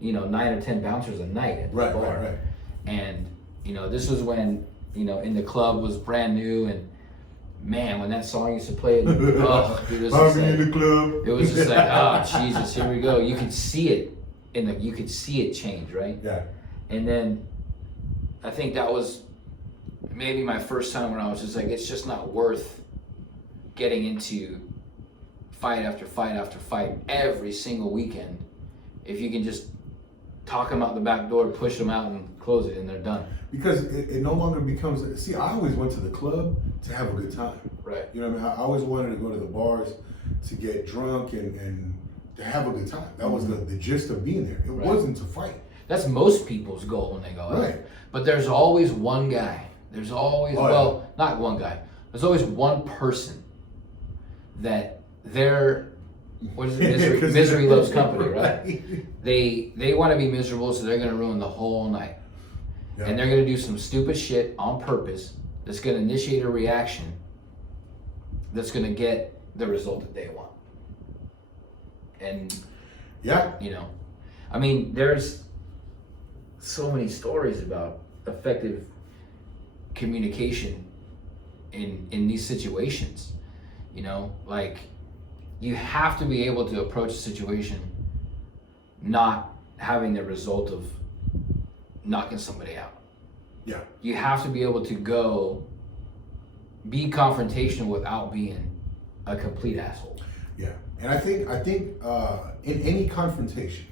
you know, 9 or 10 bouncers a night at the bar. Right. And, you know, this was when, you know, In the Club was brand new, and man, when that song used to play, it was just like, in the club. It was just like, oh, Jesus, here we go. You could see it you could see it change, right? Yeah. And then I think that was maybe my first time when I was just like, it's just not worth getting into fight after fight after fight every single weekend if you can just talk them out the back door, push them out, and close it, and they're done. Because it no longer becomes. See, I always went to the club to have a good time. Right. You know what I mean? I always wanted to go to the bars to get drunk and to have a good time. That was the gist of being there. It wasn't to fight. That's most people's goal when they go out. Right. But there's always one guy. There's always, not one guy. There's always one person that they're, what is it? Misery loves company, right? They want to be miserable, so they're going to ruin the whole night. Yeah. And they're going to do some stupid shit on purpose that's going to initiate a reaction that's going to get the result that they want. And, you know, I mean, there's so many stories about effective communication in these situations. You know, like, you have to be able to approach a situation not having the result of knocking somebody out. Yeah. You have to be able to be confrontational without being a complete asshole. Yeah. And I think in any confrontation,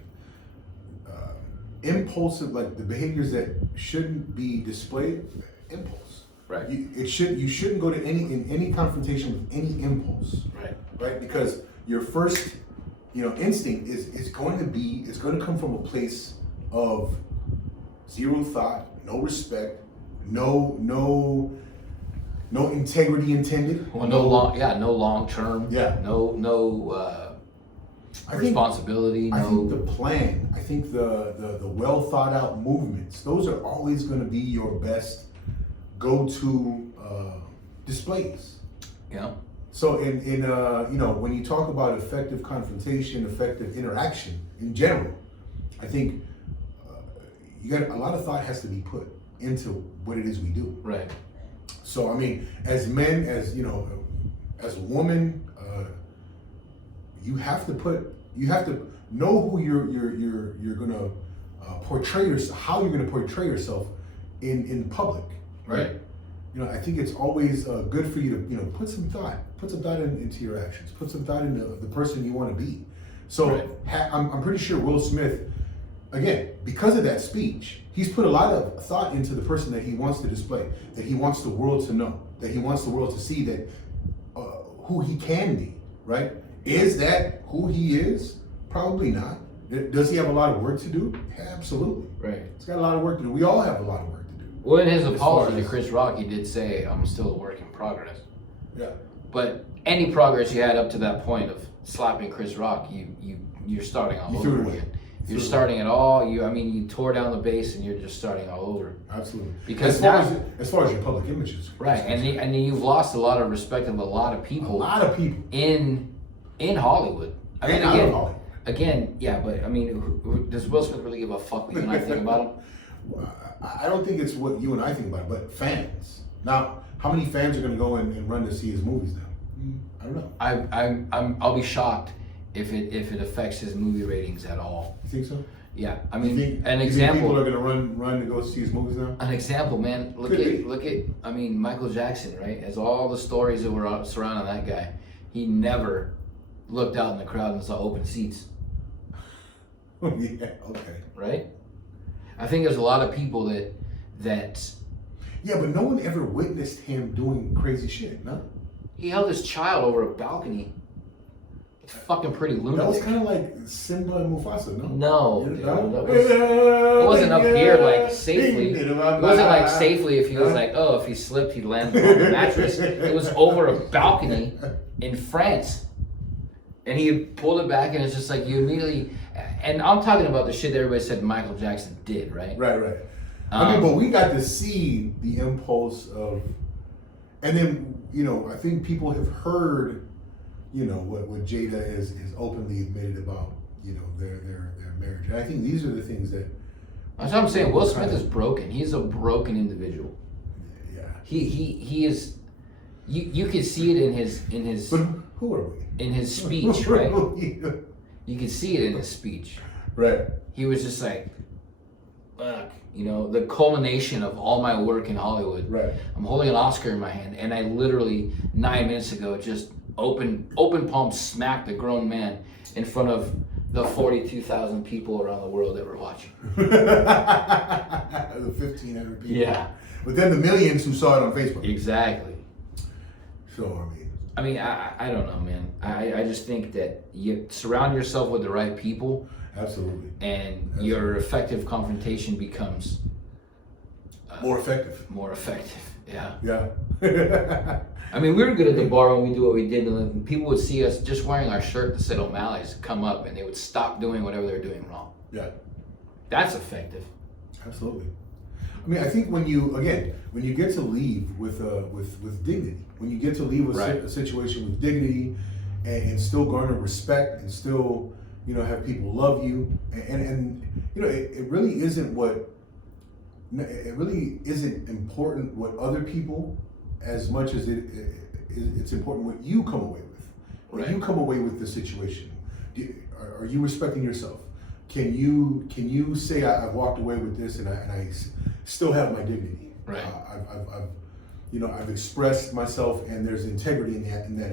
impulsive, like the behaviors that shouldn't be displayed, impulse. Right. You shouldn't go to any confrontation with any impulse. Right. Right. Because your first, instinct is going to come from a place of zero thought, no respect, no integrity intended. Well, no long term. Yeah. No responsibility. I think the plan, the well thought out movements, those are always going to be your best go-to displays. Yeah. So when you talk about effective confrontation, effective interaction in general, I think a lot of thought has to be put into what it is we do. Right. So I mean, as men, as a woman, you have to know who you're gonna portray yourself, how you're gonna portray yourself in public, right? I think it's always good for you to put some thought into your actions, put some thought into the person you want to be. So I'm pretty sure Will Smith, again, because of that speech, he's put a lot of thought into the person that he wants to display, that he wants the world to know, that he wants the world to see that who he can be, right? Is that who he is? Probably not. Does he have a lot of work to do? Absolutely. Right. He's got a lot of work to do. We all have a lot of work to do. Well, in his apology to Chris Rock, he did say, "I'm still a work in progress." Yeah. But any progress you had up to that point of slapping Chris Rock, you're starting all You threw over it away. again. You're starting it all. You tore down the base, and you're just starting all over. Absolutely. Because as far as your public image is right, and you've lost a lot of respect of a lot of people. A lot of people in Hollywood. I mean, out of Hollywood. Again, yeah, but I mean, does Will Smith really give a fuck what you and I think about him? I don't think it's what you and I think about it, but fans. Now, how many fans are going to go and run to see his movies now? I don't know. I'll be shocked if it affects his movie ratings at all. You think so? Yeah, I mean, you think example. people are going to run to go see his movies now? An example, man. Look at. I mean, Michael Jackson, right? As all the stories that were surrounding that guy, he never looked out in the crowd and saw open seats. Yeah. Okay. Right. I think there's a lot of people that. Yeah, but no one ever witnessed him doing crazy shit, no? He held his child over a balcony. It's fucking pretty lunatic. That was kind of like Simba and Mufasa, no? No, You dude, know? it wasn't up here like safely. It wasn't like safely if he was like, oh, if he slipped, he'd land on the mattress. It was over a balcony in France. And he pulled it back, and it's just like you immediately. And I'm talking about the shit that everybody said Michael Jackson did, right? Right. I mean, but we got to see the impulse of, and then, I think people have heard, what Jada is openly admitted about, their marriage. And I think these are the things that. That's what I'm saying. Will Smith is broken. He's a broken individual. Yeah. He is. You can see it in his. But who are we? In his speech, right? You can see it in his speech. Right. He was just like, fuck, the culmination of all my work in Hollywood. Right. I'm holding an Oscar in my hand, and I literally 9 minutes ago just open palm smacked a grown man in front of the 42,000 people around the world that were watching. The 1,500 people. Yeah. But then the millions who saw it on Facebook. Exactly. So I don't know, man. I just think that you surround yourself with the right people. Absolutely. And your effective confrontation becomes more effective. More effective, yeah. Yeah. I mean, we were good at the bar when we do what we did, and people would see us just wearing our shirt that said O'Malley's come up, and they would stop doing whatever they're doing wrong. Yeah. That's effective. Absolutely. I mean, I think when you get to leave with dignity, when you get to leave a situation with dignity and still garner respect and still, have people love you, and it really isn't important what other people, as much as it's important what you come away with. When you come away with the situation, are you respecting yourself? Can you say I've walked away with this and I still have my dignity? Right. I've expressed myself, and there's integrity in that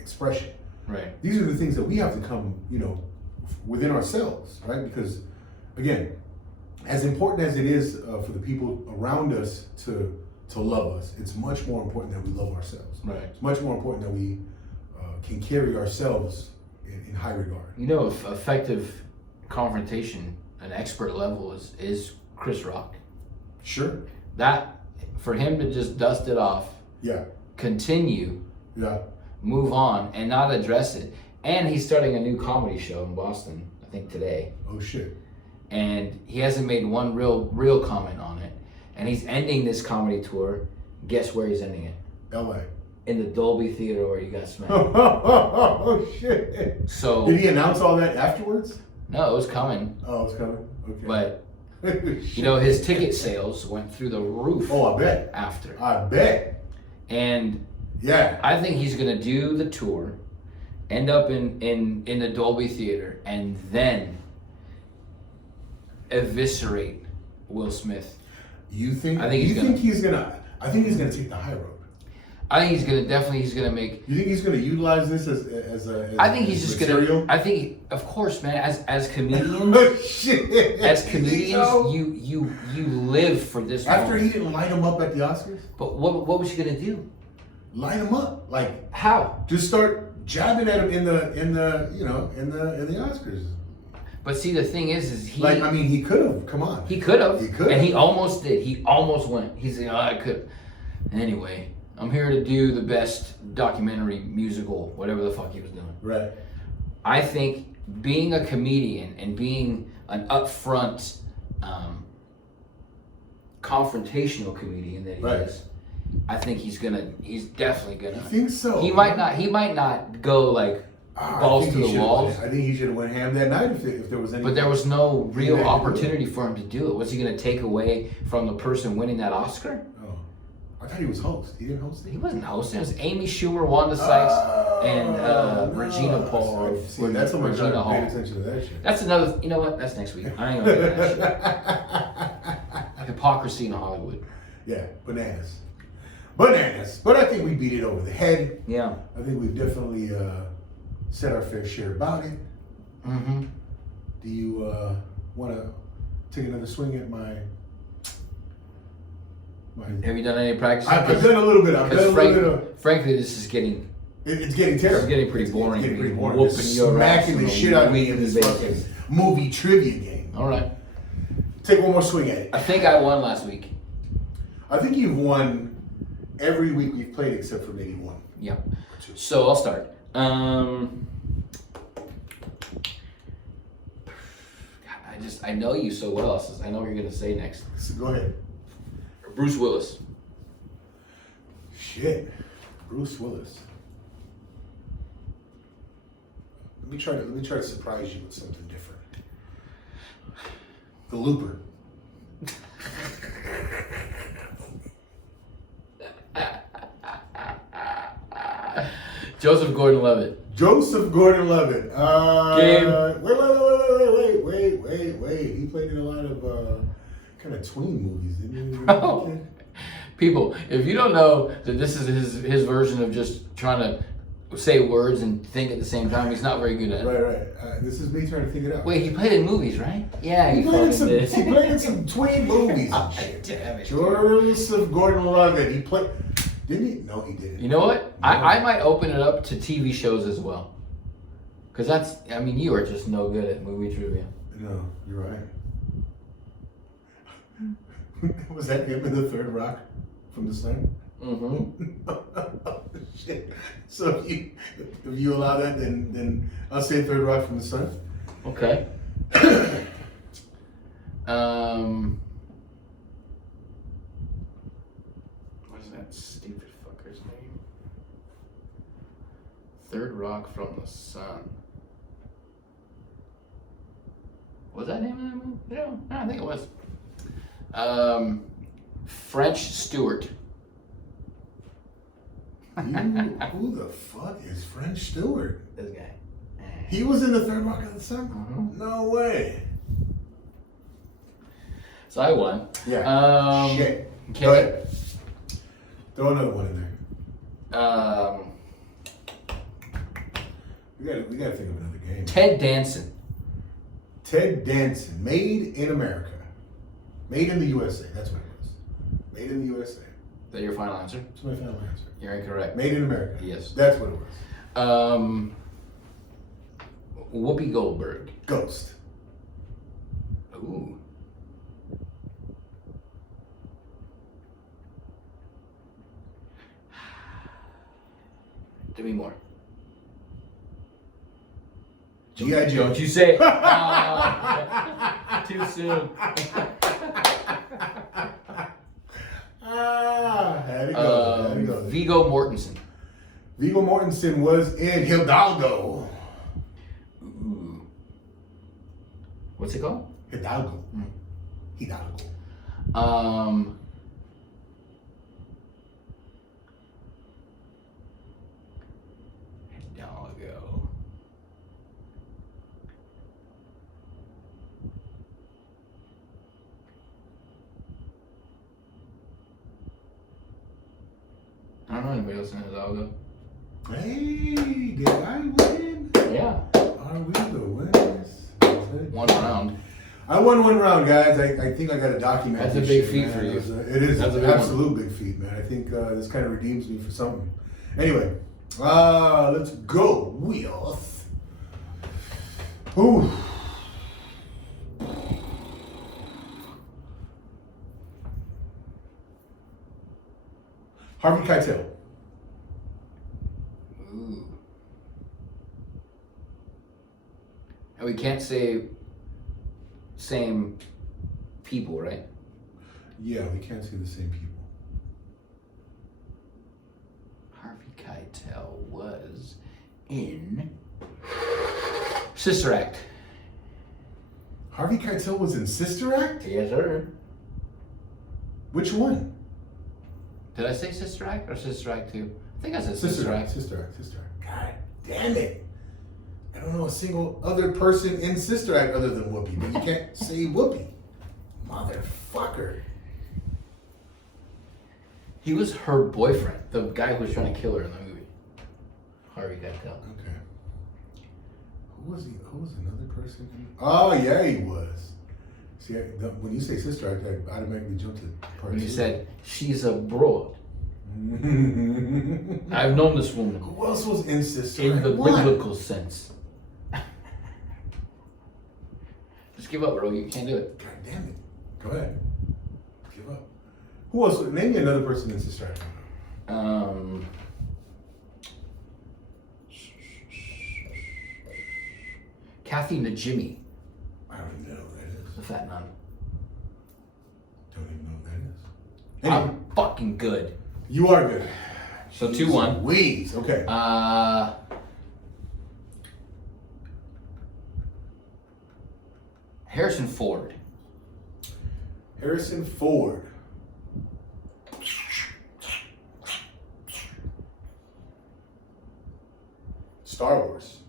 expression. Right. These are the things that we have to come, within ourselves, right? Because, again, as important as it is for the people around us to love us, it's much more important that we love ourselves. Right. It's much more important that we can carry ourselves in high regard. Effective confrontation, an expert level is Chris Rock. Sure. That, for him to just dust it off, continue, move on, and not address it. And he's starting a new comedy show in Boston, I think today. Oh shit. And he hasn't made one real comment on it. And he's ending this comedy tour. Guess where he's ending it? LA. In the Dolby Theater where you got smacked. Oh shit. So did he announce all that afterwards? No, it was coming. Oh, it was coming. Okay. But his ticket sales went through the roof. Oh, I bet. After. I bet. And yeah, I think he's gonna do the tour, end up in the Dolby Theater, and then eviscerate Will Smith. You think? I think he's gonna take the high road. I think he's gonna make. You think he's gonna utilize this as I think he's just material? gonna. I think, of course, man. As comedians, oh, shit. As comedians, you live for this. After moment. he didn't light him up at the Oscars. But what was he gonna do? Light him up, like how? Just start jabbing at him in the Oscars. But see, the thing is he. Like, I mean, he could have. Come on. He could have. And he almost did. He almost went. He's like, oh, I could. Anyway, I'm here to do the best documentary, musical, whatever the fuck he was doing. Right. I think being a comedian and being an upfront, confrontational comedian that he is, I think he's definitely gonna. I think so. He might not go like balls to the walls. I think he should have went ham that night if there was any. But there was no real opportunity for him to do it. Was he gonna take away from the person winning that Oscar? Oh, I thought he was host. He didn't host it. He wasn't hosting. It was Amy Schumer, Wanda Sykes, and Regina Paul. See, that's how much I Regina paid Hall. attention to that shit. That's another. You know what? That's next week. I ain't gonna do that shit. Hypocrisy in Hollywood. Yeah, bananas. Bananas. But I think we beat it over the head. Yeah. I think we've definitely said our fair share about it. Mm-hmm. Do you want to take another swing at my? Have you done any practice? I've done a little bit. Frankly, this is getting. It's getting terrible. It's getting pretty boring. It's getting pretty boring. Whooping Just your ass smacking the on a shit out of me in weekly this basis. fucking movie trivia game. All right. Take one more swing at it. I think I won last week. I think you've won every week we've played except for maybe one. Yep. So I'll start. I know you so well. So I know what you're gonna say next. So go ahead. Bruce Willis. Shit. Bruce Willis. Let me try to surprise you with something different. The Looper. Joseph Gordon-Levitt. Joseph Gordon-Levitt. Game. Wait. He played in a lot of kind of tween movies, didn't he? Oh. People, if you don't know that this is his version of just trying to say words and think at the same time, he's not very good at it. Right. This is me trying to think it out. Wait, he played in movies, right? Yeah, He played in did. some tween movies and shit. Damn it. Joseph Gordon-Levitt. He played. Didn't he? No, he didn't. You know what? No. I might open it up to TV shows as well. Because you are just no good at movie trivia. No, you're right. Was that him in The Third Rock from the Sun? Mm-hmm. Shit. So if you allow that, then I'll say Third Rock from the Sun. Okay. What is that stupid fucker's name? Third Rock from the Sun. Was that name of that movie? Yeah, I think it was. French Stewart. Who the fuck is French Stewart? This guy. He was in The Third Rock of the Sun? Mhm. No way. So I won. Yeah. Shit. Okay. Go ahead. Throw another one in there. We gotta think of another game. Ted Danson. Ted Danson, Made in America. Made in the USA, that's what it was. Made in the USA. Is that your final answer? That's my final answer. You're incorrect. Made in America. Yes. That's what it was. Whoopi Goldberg. Ghost. Ooh. Give me more. G.I. Joe. Don't you say it. Too soon. Had to go. Viggo Mortensen. Viggo Mortensen was in Hidalgo. Ooh. What's it called? Hidalgo. Hidalgo. Hidalgo. I don't know anybody else in Hidalgo. Hey, did I win? Yeah. Are we the winners? One round. I won one round, guys. I think I got to document. That's a this big shit, feat man. for you. It is That's a an big one. absolute big feat, man. I think this kind of redeems me for something. Anyway, let's go with. Ooh. Harvey Keitel. Ooh. And we can't say same people, right? Yeah, we can't say the same people. Harvey Keitel was in Sister Act. Harvey Keitel was in Sister Act? Yes, sir. Which one? Did I say Sister Act or Sister Act 2? I think I said Sister Act. God damn it. I don't know a single other person in Sister Act other than Whoopi, but you can't say Whoopi. Motherfucker. He was her boyfriend, the guy who was trying to kill her in the movie. Harvey Keitel. Okay. Who was he? Who was another person? Oh, yeah, he was. See, when you say Sister Act, I automatically jump to part When you two. said, she's a broad. I've known this woman. Who else was in Sister In Act? the What? biblical sense. Just give up, bro. You can't do it. God damn it. Go ahead. Give up. Who else? Name me another person in Sister Act. Kathy Najimy, I don't even know who that is. the fat nun. Don't even know who that is. Anyway, I'm fucking good. you are good. So 2-1. Weeds. Okay. Harrison Ford. Harrison Ford. Star Wars.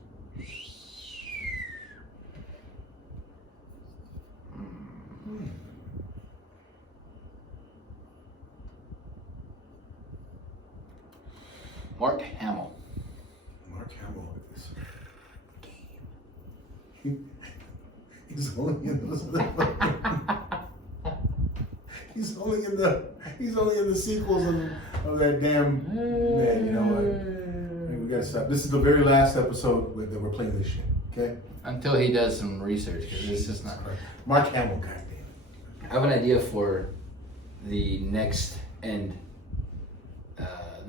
Mark Hamill. Mark Hamill is. He's only in those. He's only in the sequels of that damn man. You know what? I mean, we gotta stop. This is the very last episode that we're playing this shit. Okay. Until he does some research, because it's just not. Mark Hamill, goddamn. I have an idea for the next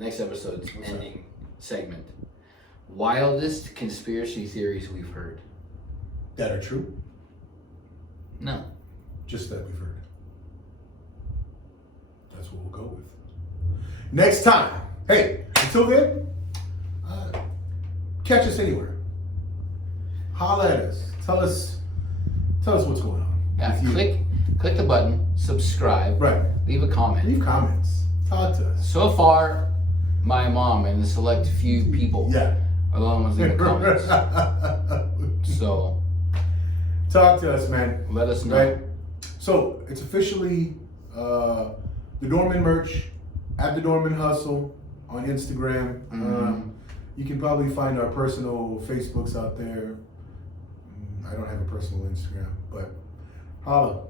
episode's What's ending segment. Wildest conspiracy theories we've heard. That are true. No. Just that we've heard. That's what we'll go with. Next time. Hey, until then, catch us anywhere. Holla at us. Tell us what's going on. Yeah, with you. click the button, subscribe, Right. leave a comment. Leave comments. Talk to us. So far, my mom and the select few people Yeah. are the only ones leaving comments. So Talk to us, man. let us know. Right? So it's officially the Dorman merch at the Dorman Hustle on Instagram. Mhm. You can probably find our personal Facebooks out there. I don't have a personal Instagram, but holla.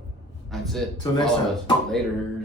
That's it. Till next Follow time. us. Later.